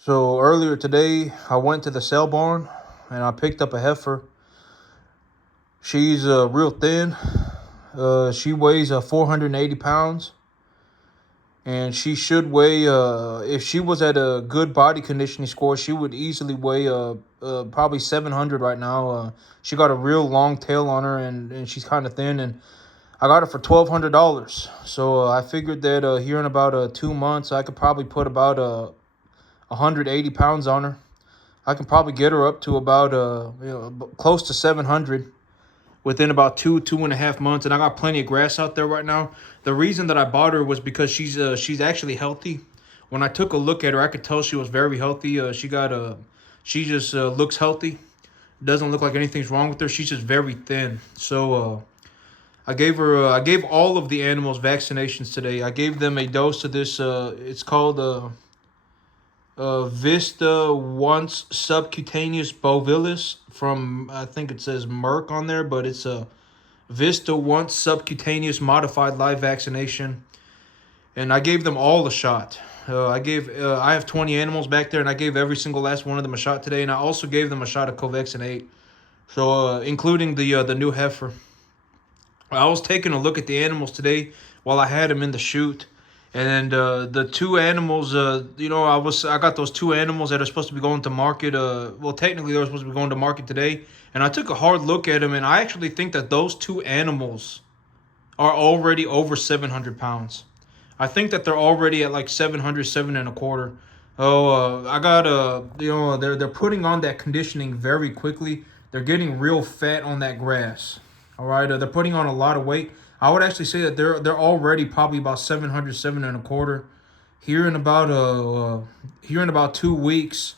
So earlier today, I went to the sale barn and I picked up a heifer. She's real thin. She weighs 480 pounds, and she should weigh. If she was at a good body conditioning score, she would easily weigh probably 700 right now. She got a real long tail on her, and she's kind of thin. And I got her for $1,200. So I figured that here in about 2 months, I could probably put about 180 pounds on her. I can probably get her up to about close to 700 within about 2.5 months, and I got plenty of grass out there right now. The reason that I bought her was because she's actually healthy. When I took a look at her, I could tell she was very healthy. She just looks healthy. Doesn't look like anything's wrong with her. She's just very thin. So I gave all of the animals vaccinations today. I gave them a dose of this. It's called Vista once subcutaneous bovilis from, I think it says Merck on there, but it's a Vista once subcutaneous modified live vaccination, and I gave them all a shot. I have 20 animals back there, and I gave every single last one of them a shot today, and I also gave them a shot of Covaxin 8, so including the new heifer. I was taking a look at the animals today while I had them in the chute, and the two animals, I got those two animals that are supposed to be going to market. Well, technically they were supposed to be going to market today, and I took a hard look at them, and I actually think that those two animals are already over 700 pounds. I think that they're already at like 700, 7 and a quarter. Oh, I got they're putting on that conditioning very quickly. They're getting real fat on that grass. All right, they're putting on a lot of weight. I would actually say that they're already probably about 700, 7 and a quarter. Here in about here in about 2 weeks.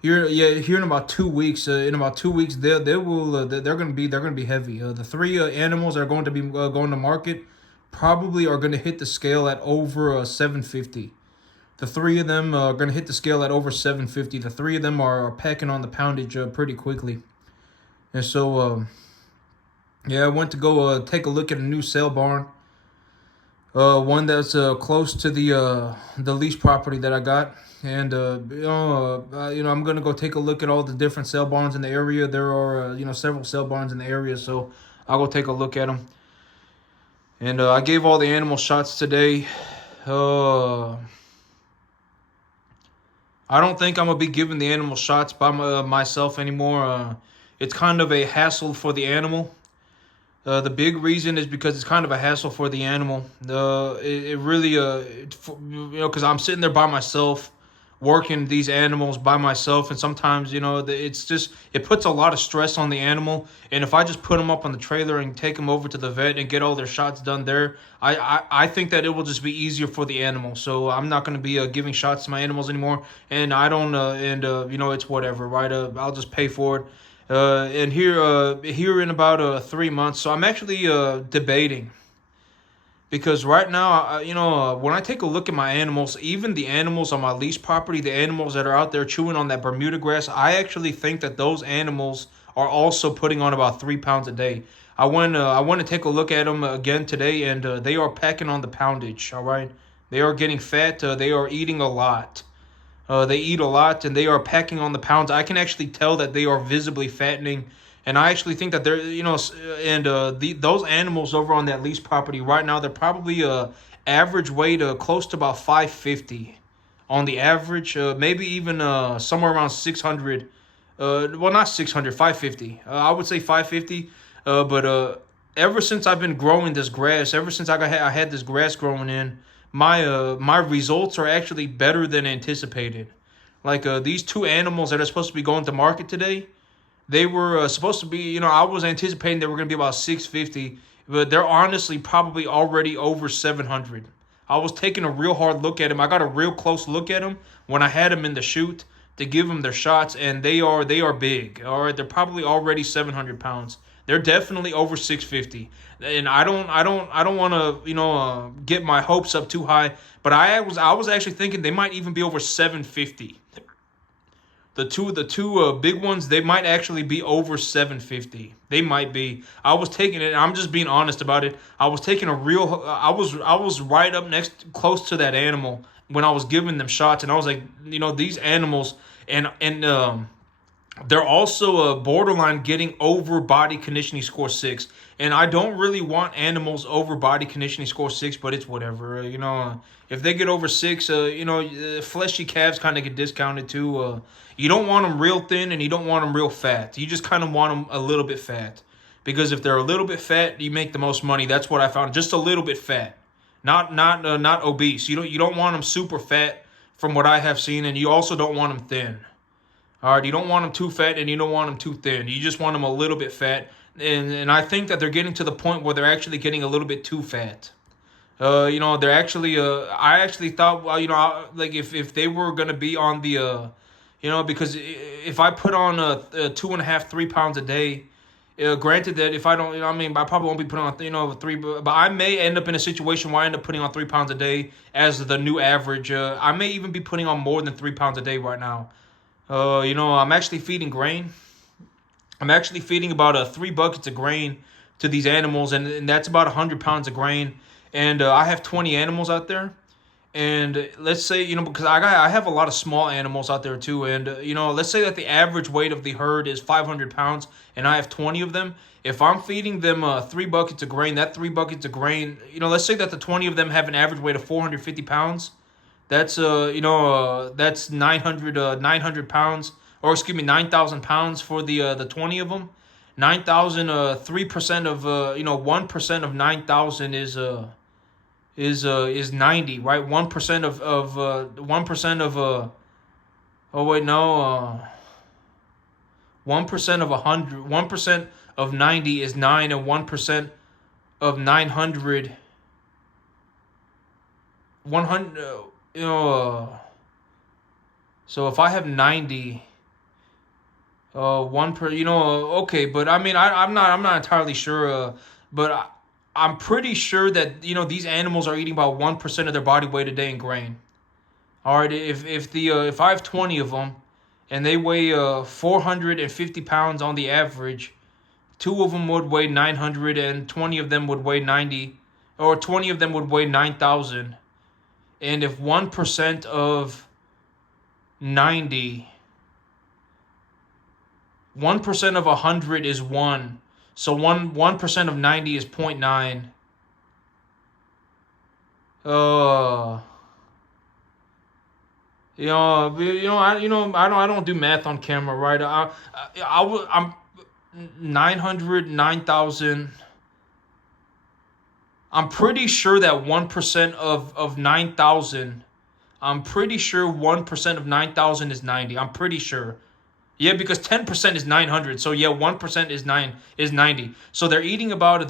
Here in about 2 weeks. In about 2 weeks, they're gonna be heavy. The three animals that are going to be going to market probably are going to hit the scale at over 750. The three of them are going to hit the scale at over 750. The three of them are packing on the poundage pretty quickly. And so, yeah, I went to go take a look at a new sale barn. One that's close to the lease property that I got, and I'm gonna go take a look at all the different sale barns in the area. There are several sale barns in the area, so I'll go take a look at them. And I gave all the animal shots today. Uh, I don't think I'm gonna be giving the animal shots by myself anymore. It's kind of a hassle for the animal. The big reason is because it's kind of a hassle for the animal. It really, because I'm sitting there by myself, working these animals by myself, and sometimes, it's just it puts a lot of stress on the animal. And if I just put them up on the trailer and take them over to the vet and get all their shots done there, I think that it will just be easier for the animal. So I'm not going to be giving shots to my animals anymore, and I don't, it's whatever, right? I'll just pay for it. And here in about 3 months. So I'm actually debating because right now, when I take a look at my animals, even the animals on my lease property, the animals that are out there chewing on that Bermuda grass, I actually think that those animals are also putting on about 3 pounds a day. I went to take a look at them again today, and they are packing on the poundage. All right, they are getting fat. They are eating a lot. They eat a lot and they are packing on the pounds. I can actually tell that they are visibly fattening, and I actually think that they're and those animals over on that lease property right now, they're probably average weight close to about 550 on the average, maybe even somewhere around 600. Well, not 600, 550. I would say 550. But ever since I've been growing this grass, ever since I had this grass growing in, my results are actually better than anticipated. Like these two animals that are supposed to be going to market today, they were supposed to be. I was anticipating they were going to be about 650, but they're honestly probably already over 700. I was taking a real hard look at them. I got a real close look at them when I had them in the chute to give them their shots, and they are big. All right, they're probably already 700 pounds. They're definitely over 650, and I don't want to get my hopes up too high, but I was actually thinking they might even be over 750. the two big ones, they might actually be over 750. They might be. I was taking it. I'm just being honest about it. I was taking a real. I was right up next, close to that animal when I was giving them shots, and I was like, these animals, and they're also borderline getting over body conditioning score 6. And I don't really want animals over body conditioning score 6, but it's whatever. If they get over 6, fleshy calves kind of get discounted too. You don't want them real thin and you don't want them real fat. You just kind of want them a little bit fat. Because if they're a little bit fat, you make the most money. That's what I found. Just a little bit fat. Not obese. You don't want them super fat from what I have seen, and you also don't want them thin. All right, you don't want them too fat and you don't want them too thin. You just want them a little bit fat. And I think that they're getting to the point where they're actually getting a little bit too fat. They're actually, I actually thought, well, like if they were going to be on the, because if I put on 2.5, 3 pounds a day, granted that if I don't, I probably won't be putting on, 3, but I may end up in a situation where I end up putting on 3 pounds a day as the new average. I may even be putting on more than 3 pounds a day right now. I'm actually feeding grain. I'm actually feeding about 3 buckets of grain to these animals, and that's about 100 pounds of grain. And I have 20 animals out there. And let's say, because I have a lot of small animals out there too. And, let's say that the average weight of the herd is 500 pounds, and I have 20 of them. If I'm feeding them 3 buckets of grain, that 3 buckets of grain, let's say that the 20 of them have an average weight of 450 pounds. That's that's 900 pounds, or excuse me, 9,000 pounds for the 20 of them. 9,000, 3% of 1% of 9,000 is 90, right? 1% of 1% of oh wait, no, 1% of 100, 1% of 90 is 9, and 1% of 900, 100. So if I have 90, one per, okay, but I'm not entirely sure, but I'm pretty sure that these animals are eating about 1% of their body weight a day in grain. All right, if I have 20 of them, and they weigh 450 pounds on the average, 2 of them would weigh 900, and 20 of them would weigh 90, or 20 of them would weigh 9,000. And if 1% of 90, 1% of 100 is 1. So 1% of 90 is 0.9. I don't do math on camera, right? I'm 900, 9,000. I'm pretty sure that 1% of 9,000, I'm pretty sure 1% of 9,000 is 90. I'm pretty sure. Yeah, because 10% is 900. So yeah, 1% is 90. So they're eating about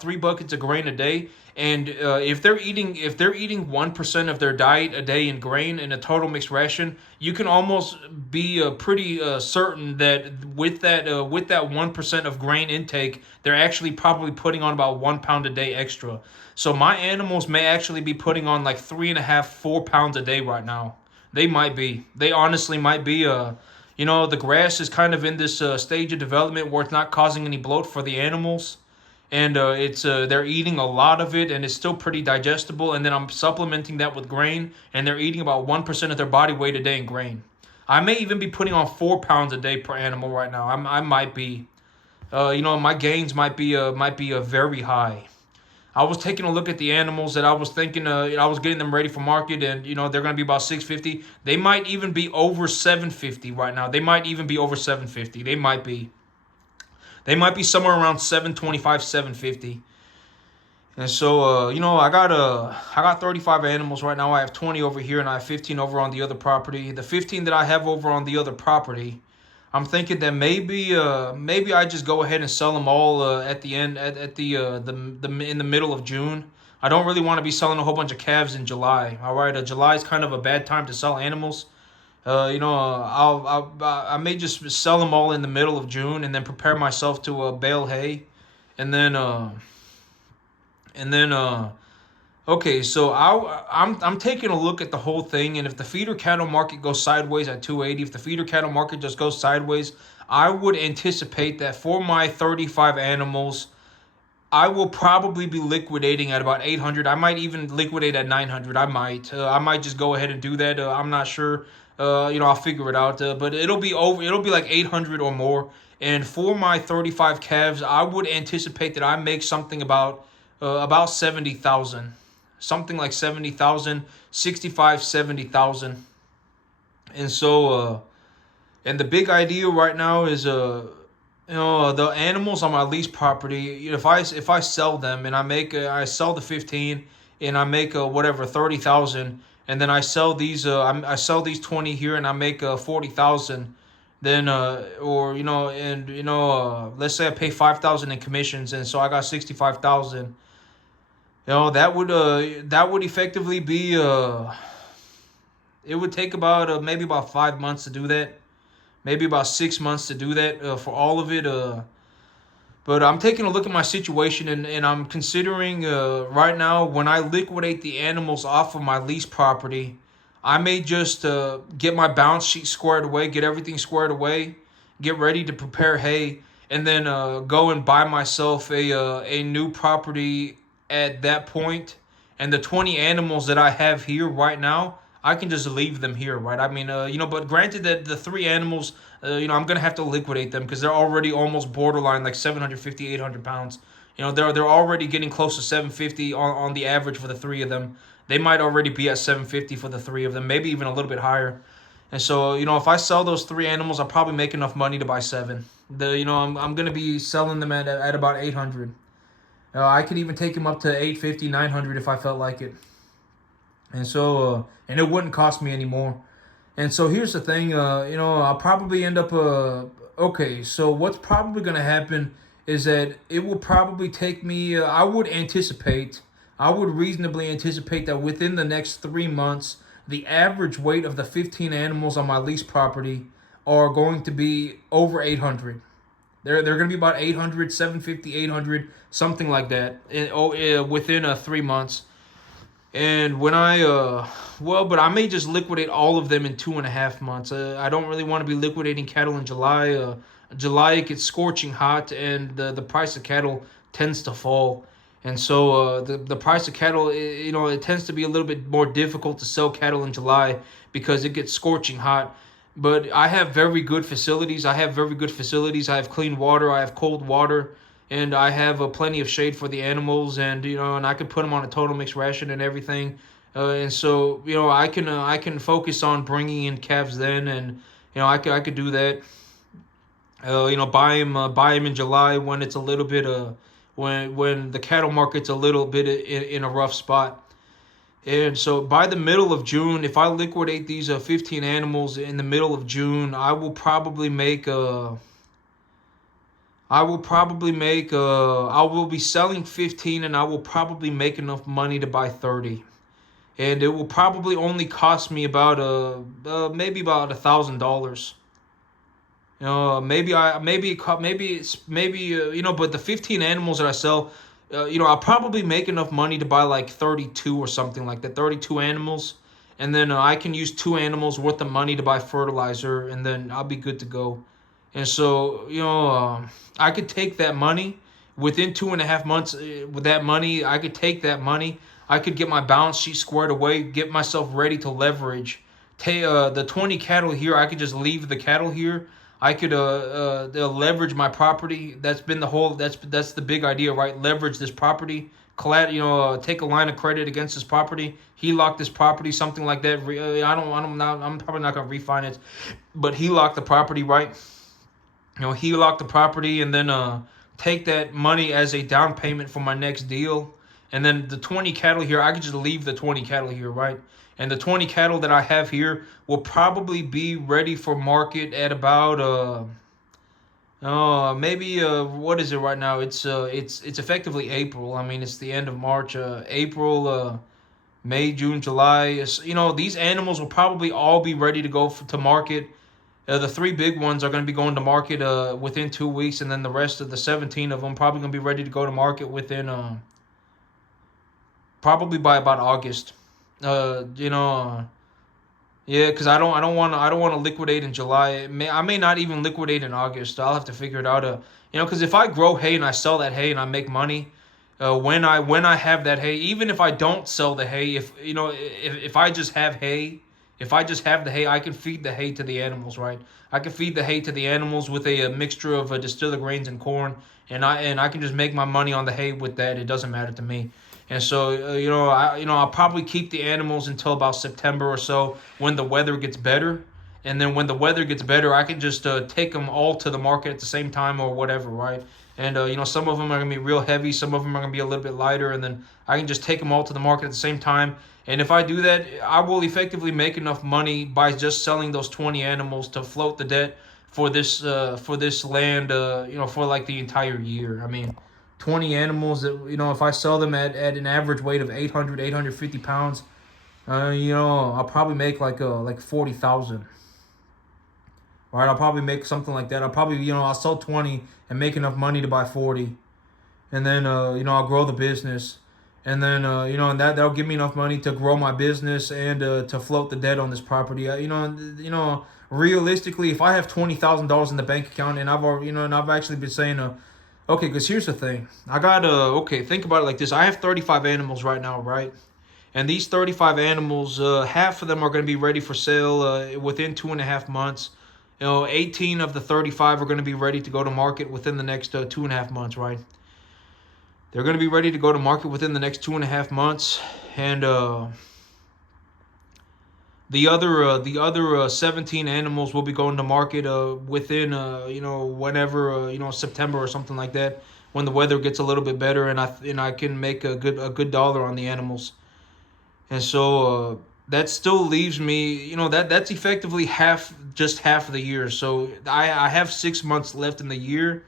3 buckets of grain a day. And if they're eating 1% of their diet a day in grain in a total mixed ration, you can almost be pretty certain that with that 1% of grain intake, they're actually probably putting on about 1 pound a day extra. So my animals may actually be putting on like 3.5, 4 pounds a day right now. They might be. They honestly might be. The grass is kind of in this stage of development where it's not causing any bloat for the animals. And they're eating a lot of it, and it's still pretty digestible. And then I'm supplementing that with grain, and they're eating about 1% of their body weight a day in grain. I may even be putting on 4 pounds a day per animal right now. I might be, my gains might be very high. I was taking a look at the animals that I was thinking, I was getting them ready for market, and they're going to be about 650. They might even be over 750 right now. They might even be over 750. They might be. They might be somewhere around 725, 750. And so, I got 35 animals right now. I have 20 over here, and I have 15 over on the other property. The 15 that I have over on the other property, I'm thinking that maybe I just go ahead and sell them all at the end at the in the middle of June. I don't really want to be selling a whole bunch of calves in July. All right, July is kind of a bad time to sell animals. I may just sell them all in the middle of June and then prepare myself to bale hay, and then Okay, so I'm taking a look at the whole thing, and if the feeder cattle market goes sideways at 280, if the feeder cattle market just goes sideways, I would anticipate that for my 35 animals, I will probably be liquidating at about 800. I might even liquidate at 900. I might just go ahead and do that. I'm not sure. I'll figure it out. But it'll be over. It'll be like 800 or more. And for my 35 calves, I would anticipate that I make something about 70,000, something like 70,000, 65, 70,000. And and the big idea right now is the animals on my lease property. If I sell them and I sell the 15 and I make whatever 30,000, and then I sell these 20 here and I make 40,000. Then or and let's say I pay 5,000 in commissions, and so I got 65,000. That would effectively be it would take about maybe about 5 months to do that, maybe about 6 months to do that for all of it. But I'm taking a look at my situation, and I'm considering right now, when I liquidate the animals off of my lease property, I may just get my balance sheet squared away, get everything squared away, get ready to prepare hay, and then go and buy myself a new property at that point. And the 20 animals that I have here right now, I can just leave them here, right? I mean, but granted that the three animals, I'm gonna have to liquidate them because they're already almost borderline like 750, 800 pounds. They're already getting close to 750 on the average for the three of them. They might already be at 750 for the three of them, maybe even a little bit higher. And so, if I sell those three animals, I'll probably make enough money to buy seven. I'm gonna be selling them at about 800. I could even take them up to 850, 900 if I felt like it. And it wouldn't cost me anymore. And so here's the thing, I'll probably end up, okay, so what's probably going to happen is that it will probably take me, I would reasonably anticipate that within the next 3 months, the average weight of the 15 animals on my lease property are going to be over 800. They're going to be about 800, 750, 800, something like that, within 3 months. And when but I may just liquidate all of them in 2.5 months. I don't really want to be liquidating cattle in July. July it gets scorching hot, and the price of cattle tends to fall. And so the price of cattle, it tends to be a little bit more difficult to sell cattle in July because it gets scorching hot. But I have very good facilities. I have clean water. I have cold water, and I have plenty of shade for the animals, and I can put them on a total mixed ration and everything. And so I can focus on bringing in calves then, and I could do that. Buy them in July when it's a little bit when the cattle market's a little bit in a rough spot. And so by the middle of June, if I liquidate these 15 animals in the middle of June, I will be selling 15, and I will probably make enough money to buy 30. And it will probably only cost me about maybe about $1,000. But the 15 animals that I sell, I'll probably make enough money to buy like 32 or something like that, 32 animals. And then I can use 2 animals worth of money to buy fertilizer, and then I'll be good to go. And so, I could take that money within 2.5 months. With that money, I could take that money. I could get my balance sheet squared away, get myself ready to leverage. The 20 cattle here, I could just leave the cattle here. I could leverage my property. That's been the whole. That's the big idea, right? Leverage this property. Take a line of credit against this property. HELOC this property, something like that. I'm probably not gonna refinance, but HELOC the property, right? HELOC the property, and then take that money as a down payment for my next deal. And then the 20 cattle here, I could just leave the 20 cattle here, right? And the 20 cattle that I have here will probably be ready for market at about maybe what is it right now? It's effectively April. I mean, it's the end of March. April, May, June, July. These animals will probably all be ready to go to market. The three big ones are going to be going to market within 2 weeks, and then the rest of the 17 of them probably going to be ready to go to market within probably by about August. You know, yeah, because I don't want to liquidate in July. I may not even liquidate in August. I'll have to figure it out. Because if I grow hay and I sell that hay and I make money, when I have that hay, even if I don't sell the hay, if I just have hay, if I just have the hay, I can feed the hay to the animals, right? I can feed the hay to the animals with a mixture of distiller grains and corn, and I can just make my money on the hay with that. It doesn't matter to me. And so, I'll probably keep the animals until about September or so when the weather gets better. And then when the weather gets better, I can just take them all to the market at the same time or whatever, right? And some of them are gonna be real heavy, some of them are gonna be a little bit lighter, and then I can just take them all to the market at the same time. And if I do that, I will effectively make enough money by just selling those 20 animals to float the debt for this land, for like the entire year. I mean, 20 animals that if I sell them at an average weight of 850 pounds, I'll probably make like 40,000. Right, I'll probably make something like that. I'll probably I'll sell 20 and make enough money to buy 40, and then I'll grow the business, and then and that'll give me enough money to grow my business and to float the debt on this property. Realistically, if I have $20,000 in the bank account, and I've already and I've actually been saying okay, because here's the thing. I got okay, think about it like this. I have 35 animals right now, right? And these 35 animals, half of them are going to be ready for sale within 2.5 months. 18 of the 35 are going to be ready to go to market within the next 2.5 months, right? They're going to be ready to go to market within the next 2.5 months, and the other 17 animals will be going to market within whenever September or something like that, when the weather gets a little bit better, and I can make a good dollar on the animals. And so that still leaves me, that's effectively just half of the year. So I have 6 months left in the year,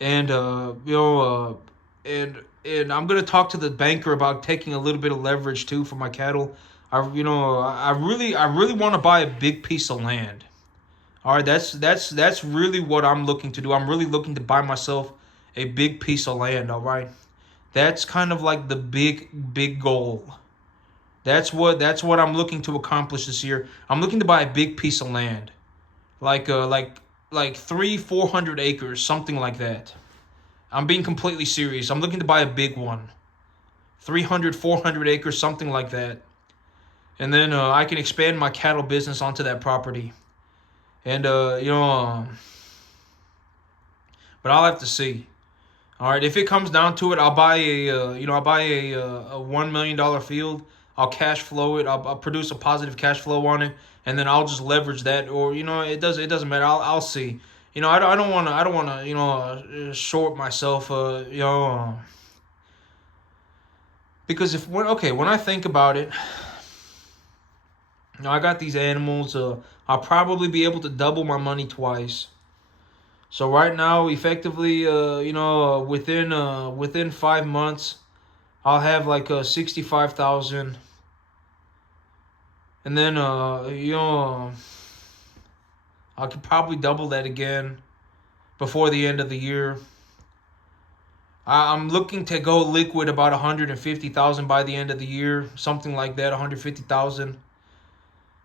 and and I'm gonna talk to the banker about taking a little bit of leverage too for my cattle. I really want to buy a big piece of land. All right, that's really what I'm looking to do. I'm really looking to buy myself a big piece of land. All right, that's kind of like the big goal. That's what I'm looking to accomplish this year. I'm looking to buy a big piece of land, like 300-400 acres, something like that. I'm being completely serious. I'm looking to buy a big one, 300-400 acres, something like that, and then I can expand my cattle business onto that property, and but I'll have to see. All right, if it comes down to it, I'll buy a $1 million field. I'll cash flow it. I'll produce a positive cash flow on it, and then I'll just leverage that. Or it doesn't matter. I'll see. I don't want to short myself. Because when I think about it, I got these animals. I'll probably be able to double my money twice. So right now, effectively, within 5 months, I'll have like 65,000, and then I could probably double that again before the end of the year. I'm looking to go liquid about 150,000 by the end of the year, something like that, 150,000.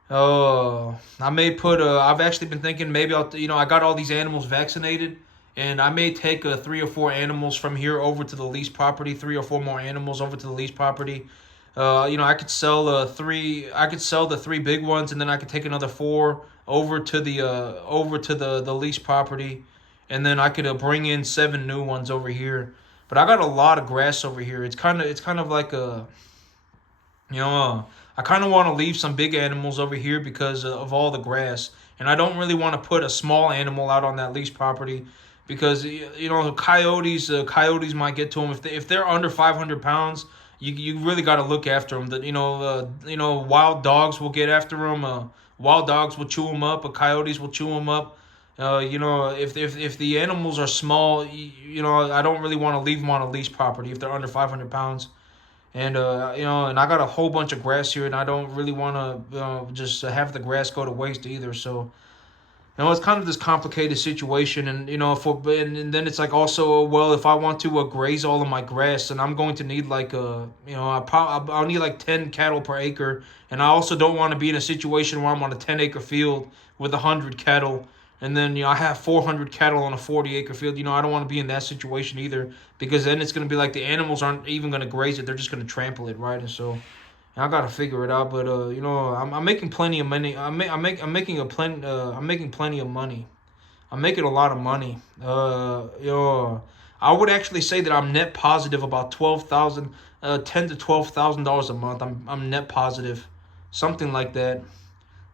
I may put. I've actually been thinking maybe I got all these animals vaccinated, and I may take 3 or 4 animals from here over to the lease property. 3 or 4 more animals over to the lease property. I could sell three. I could sell the 3 big ones, and then I could take another 4 over to the lease property, and then I could bring in 7 new ones over here. But I got a lot of grass over here. It's kind of like a I kind of want to leave some big animals over here because of all the grass, and I don't really want to put a small animal out on that lease property because coyotes might get to them if they're under 500 pounds. You really got to look after them. That wild dogs will get after them. Wild dogs will chew them up. Coyotes will chew them up. If the animals are small, I don't really want to leave them on a lease property if they're under 500 pounds. And and I got a whole bunch of grass here, and I don't really want to just have the grass go to waste either. So It's kind of this complicated situation, and and then it's like also, well, if I want to graze all of my grass, and I'm going to need like I'll need like 10 cattle per acre, and I also don't want to be in a situation where I'm on a 10 acre field with 100 cattle, and then I have 400 cattle on a 40 acre field. I don't want to be in that situation either, because then it's going to be like the animals aren't even going to graze it; they're just going to trample it, right? And so I gotta figure it out, but I'm making plenty of money. I'm making plenty of money. I'm making a lot of money. I would actually say that I'm net positive about 12,000, $10 to $12,000 a month. I'm net positive, something like that,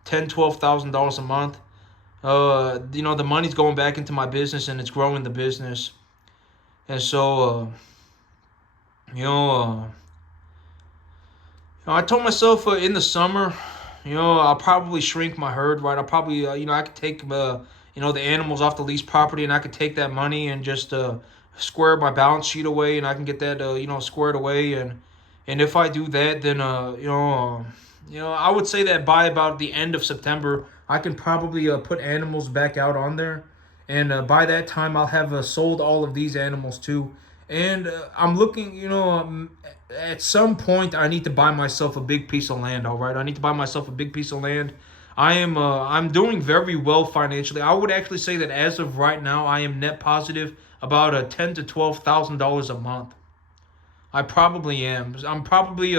$10 to $12,000 a month. The money's going back into my business and it's growing the business, and so you know. I told myself in the summer, I'll probably shrink my herd, right? I'll probably, I could take, the animals off the leased property, and I could take that money and just square my balance sheet away, and I can get that, squared away, and if I do that, then, I would say that by about the end of September, I can probably put animals back out on there, and by that time, I'll have sold all of these animals too. And I'm looking, at some point, I need to buy myself a big piece of land. All right, I need to buy myself a big piece of land. I'm doing very well financially. I would actually say that as of right now, I am net positive about $10 to $12,000 a month. I probably am. I'm probably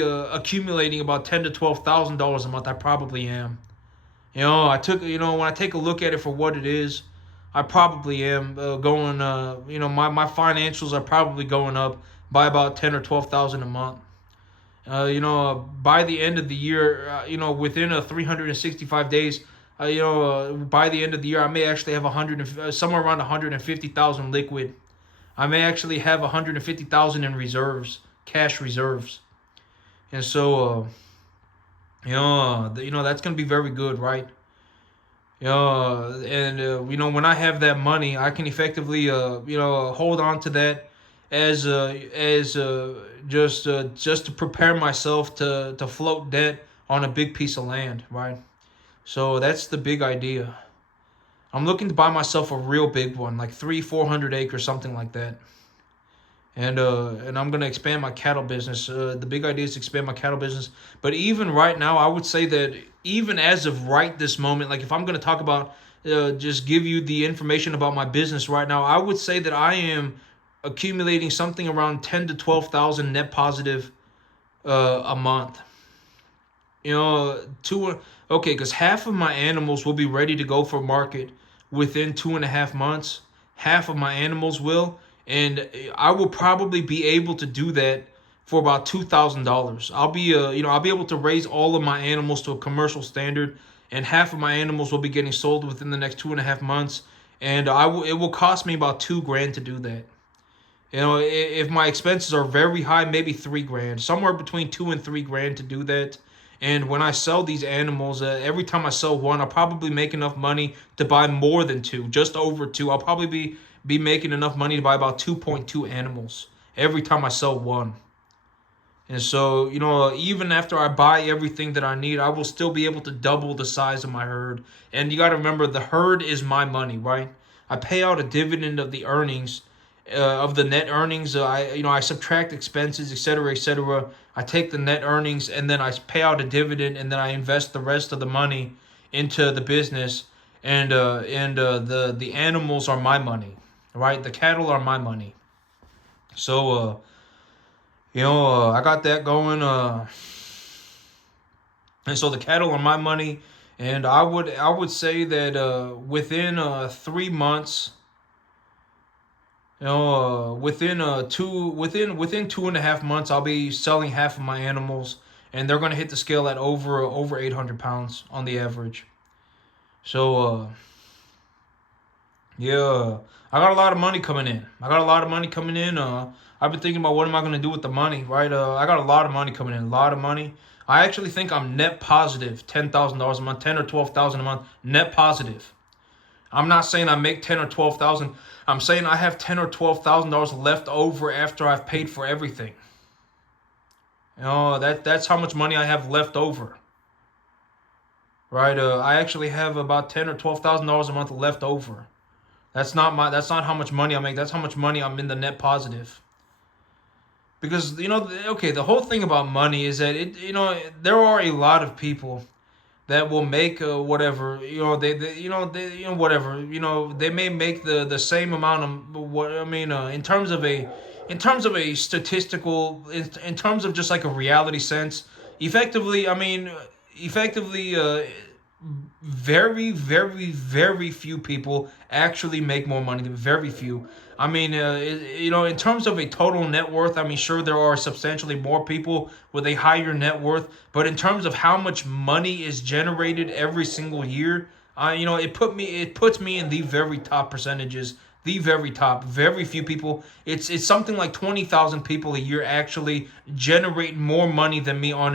accumulating about $10 to $12,000 a month. I probably am. When I take a look at it for what it is, I probably am going. My financials are probably going up by about 10 or 12 thousand a month. By the end of the year, within 365 days, by the end of the year, I may actually have somewhere around 150,000 liquid. I may actually have 150,000 in reserves, cash reserves, and so that's gonna be very good, right? And when I have that money, I can effectively hold on to that as just to prepare myself to float debt on a big piece of land, right? So that's the big idea. I'm looking to buy myself a real big one, like 300-400 acres, something like that. And I'm gonna expand my cattle business. The big idea is to expand my cattle business. But even right now, I would say that even as of right this moment, like if I'm gonna talk about, just give you the information about my business right now, I would say that I am accumulating something around 10 to 12 thousand net positive a month. Two. Okay, because half of my animals will be ready to go for market within 2.5 months. Half of my animals will, and I will probably be able to do that for about $2,000. I'll be able to raise all of my animals to a commercial standard, and half of my animals will be getting sold within the next 2.5 months, and it will cost me about 2 grand to do that. If my expenses are very high, maybe 3 grand, somewhere between 2 and 3 grand to do that. And when I sell these animals, every time I sell one, I'll probably make enough money to buy more than two, just over two. I'll probably be making enough money to buy about 2.2 animals every time I sell one. And so, even after I buy everything that I need, I will still be able to double the size of my herd. And you got to remember, the herd is my money, right? I pay out a dividend of the earnings, of the net earnings. I subtract expenses, etc., etc. I take the net earnings and then I pay out a dividend, and then I invest the rest of the money into the business. And the animals are my money, right? The cattle are my money. So I got that going. And so the cattle are my money, and I would say that within 3 months, within 2.5 months, I'll be selling half of my animals, and they're gonna hit the scale at over 800 pounds on the average. So yeah, I got a lot of money coming in. I got a lot of money coming in. I've been thinking about what am I gonna do with the money, right? I got a lot of money coming in, a lot of money. I actually think I'm net positive $10,000 a month, 10 or 12 thousand a month, net positive. I'm not saying I make 10 or 12 thousand. I'm saying I have 10 or 12 thousand dollars left over after I've paid for everything. That's how much money I have left over. right? I actually have about $10,000 or $12,000 a month left over. That's not how much money I make. That's how much money I'm in the net positive. Because okay, the whole thing about money is that there are a lot of people that will make whatever whatever they may make the same amount of what I mean in terms of a statistical in terms of just like a reality sense. Effectively, effectively, very, very, very few people actually make more money than very few. In terms of a total net worth, sure, there are substantially more people with a higher net worth, but in terms of how much money is generated every single year, it puts me in the very top percentages, the very top. Very few people. It's something like 20,000 people a year actually generate more money than me on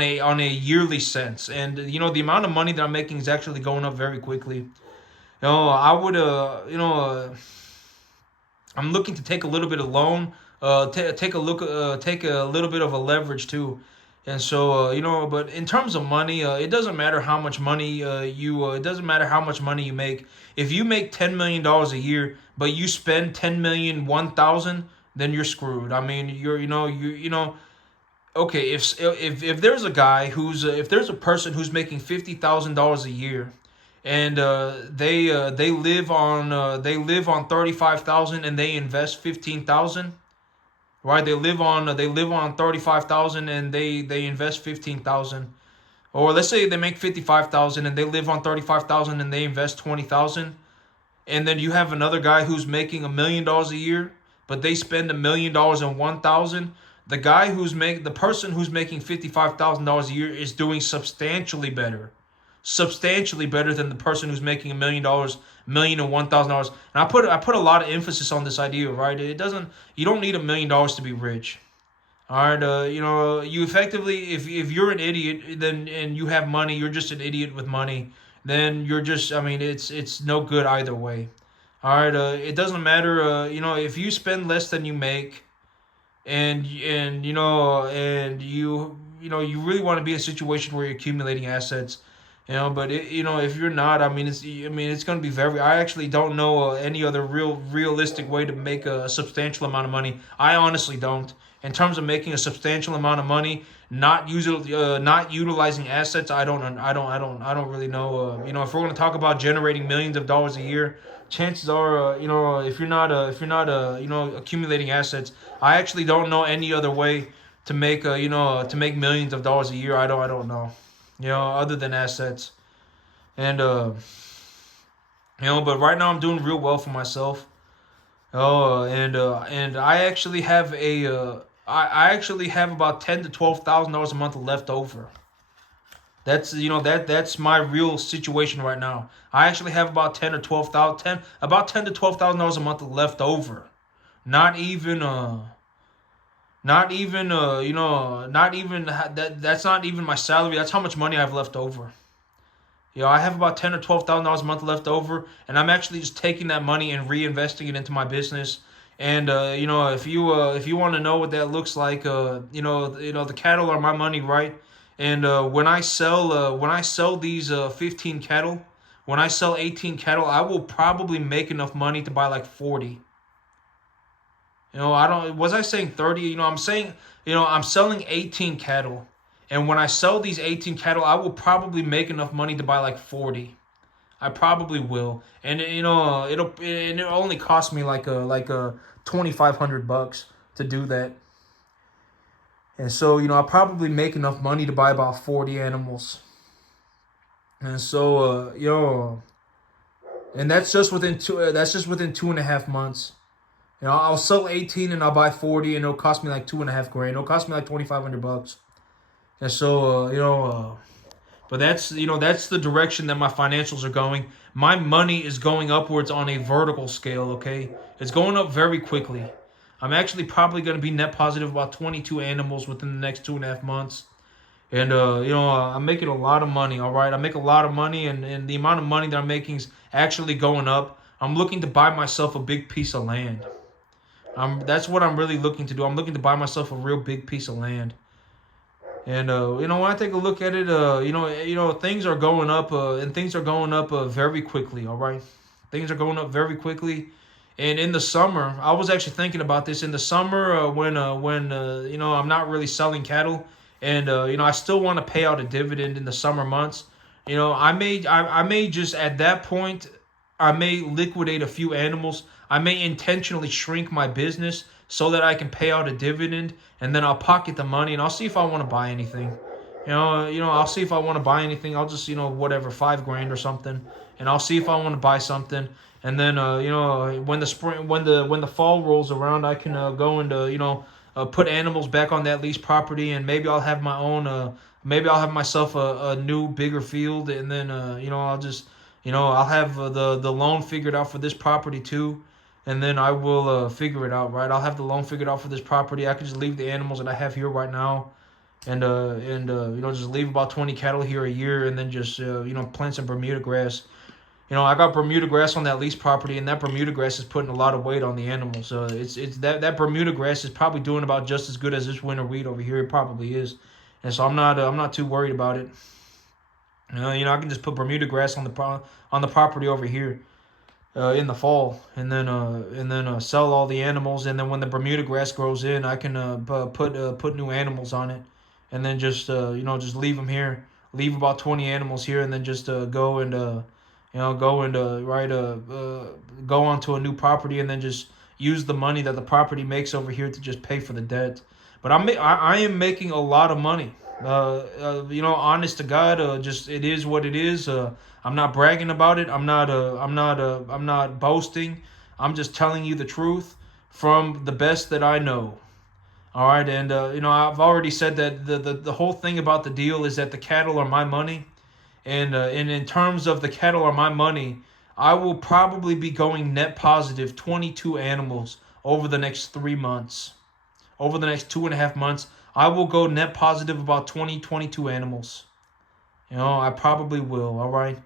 a yearly sense, and the amount of money that I'm making is actually going up very quickly. I would I'm looking to take a little bit of loan, take a little bit of a leverage too, and so But in terms of money, it doesn't matter how much money it doesn't matter how much money you make. If you make $10 million a year, but you spend 10,000,001,000, then you're screwed. Okay, if there's a guy who's if there's a person who's making $50,000 a year, and they live on 35,000 and they invest 15,000, right? They live on 35,000 and they invest 15,000, or let's say they make 55,000 and they live on 35,000 and they invest 20,000, and then you have another guy who's making $1 million a year, but they spend $1,000,001,000. The person who's making $55,000 a year is doing substantially better than the person who's making $1,000,001,000. And I put a lot of emphasis on this idea, right? You don't need $1,000,000 to be rich. All right, you effectively, if you're an idiot, then and you have money, you're just an idiot with money. Then you're just, it's no good either way. All right, it doesn't matter, if you spend less than you make, and you really want to be in a situation where you're accumulating assets. But if you're not, it's going to be very. I actually don't know any other realistic way to make a substantial amount of money. I honestly don't. In terms of making a substantial amount of money, not utilizing assets, I don't really know. If we're going to talk about generating millions of dollars a year, chances are, if you're not accumulating assets, I actually don't know any other way to make millions of dollars a year. I don't know, other than assets. And but right now I'm doing real well for myself. And I actually have about $10,000 to $12,000 a month left over. That's my real situation right now. I actually have about ten to $12,000 a month left over. Not even not even that's not even my salary. That's how much money I have left over. I have about $10,000 or $12,000 a month left over, and I'm actually just taking that money and reinvesting it into my business. And if you want to know what that looks like, the cattle are my money, right? And when I sell these 15 cattle, when I sell 18 cattle, I will probably make enough money to buy like 40. I don't. Was I saying 30? I'm saying, I'm selling 18 cattle. And when I sell these 18 cattle, I will probably make enough money to buy like 40. I probably will. And it'll only cost me like a $2,500 to do that. And so, I'll probably make enough money to buy about 40 animals. And so, and that's just within 2.5 months. I'll sell 18 and I'll buy 40, and it'll cost me like 2.5 grand. It'll cost me like $2,500. And so, but that's the direction that my financials are going. My money is going upwards on a vertical scale, okay? It's going up very quickly. I'm actually probably going to be net positive about 22 animals within the next 2.5 months. And, I'm making a lot of money, all right? I make a lot of money, and the amount of money that I'm making is actually going up. I'm looking to buy myself a big piece of land. That's what I'm really looking to do. I'm looking to buy myself a real big piece of land. And when I take a look at it, things are going up, and things are going up very quickly. All right, things are going up very quickly. And in the summer, I was actually thinking about this. In the summer, when I'm not really selling cattle, and I still want to pay out a dividend in the summer months. I may just at that point, I may liquidate a few animals. I may intentionally shrink my business so that I can pay out a dividend, and then I'll pocket the money and I'll see if I want to buy anything. I'll see if I want to buy anything. I'll just, whatever, 5 grand or something, and I'll see if I want to buy something. And then, when the spring, when the fall rolls around, I can go and put animals back on that lease property, and maybe I'll have my own. Maybe I'll have myself a new bigger field, and then I'll just I'll have the loan figured out for this property too, and then I will figure it out. Right, I'll have the loan figured out for this property. I can just leave the animals that I have here right now, and just leave about 20 cattle here a year, and then just plant some Bermuda grass. I got Bermuda grass on that lease property, and that Bermuda grass is putting a lot of weight on the animals. It's that Bermuda grass is probably doing about just as good as this winter wheat over here. It probably is, and so I'm not too worried about it. I can just put Bermuda grass on the property over here in the fall, and then sell all the animals, and then when the Bermuda grass grows in, I can put new animals on it, and then just leave them here, leave about 20 animals here, and then just go onto a new property, and then just use the money that the property makes over here to just pay for the debt. But I am making a lot of money. Honest to God, just it is what it is. I'm not bragging about it. I'm not boasting. I'm just telling you the truth from the best that I know. All right, and I've already said that the whole thing about the deal is that the cattle are my money, and in terms of the cattle are my money, I will probably be going net positive 22 animals over the next 3 months. Over the next 2.5 months, I will go net positive about 22 animals. I probably will. All right,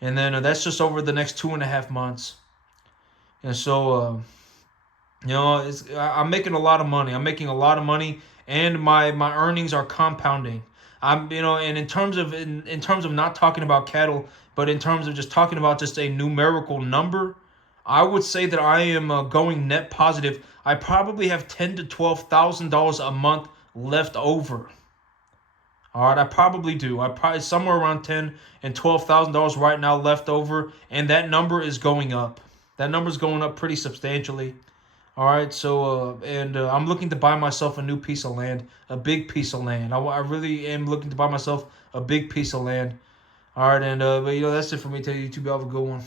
and then that's just over the next 2.5 months. And so, I'm making a lot of money. I'm making a lot of money, and my earnings are compounding. And in terms of not talking about cattle, but in terms of just talking about just a numerical number, I would say that I am going net positive. I probably have $10,000 to $12,000 a month left over. All right, I probably do. I probably somewhere around $10,000 and $12,000 right now left over, and that number is going up. That number is going up pretty substantially. All right, so I'm looking to buy myself a new piece of land, a big piece of land. I really am looking to buy myself a big piece of land. All right, and but that's it for me. Tell you, YouTube, have a good one.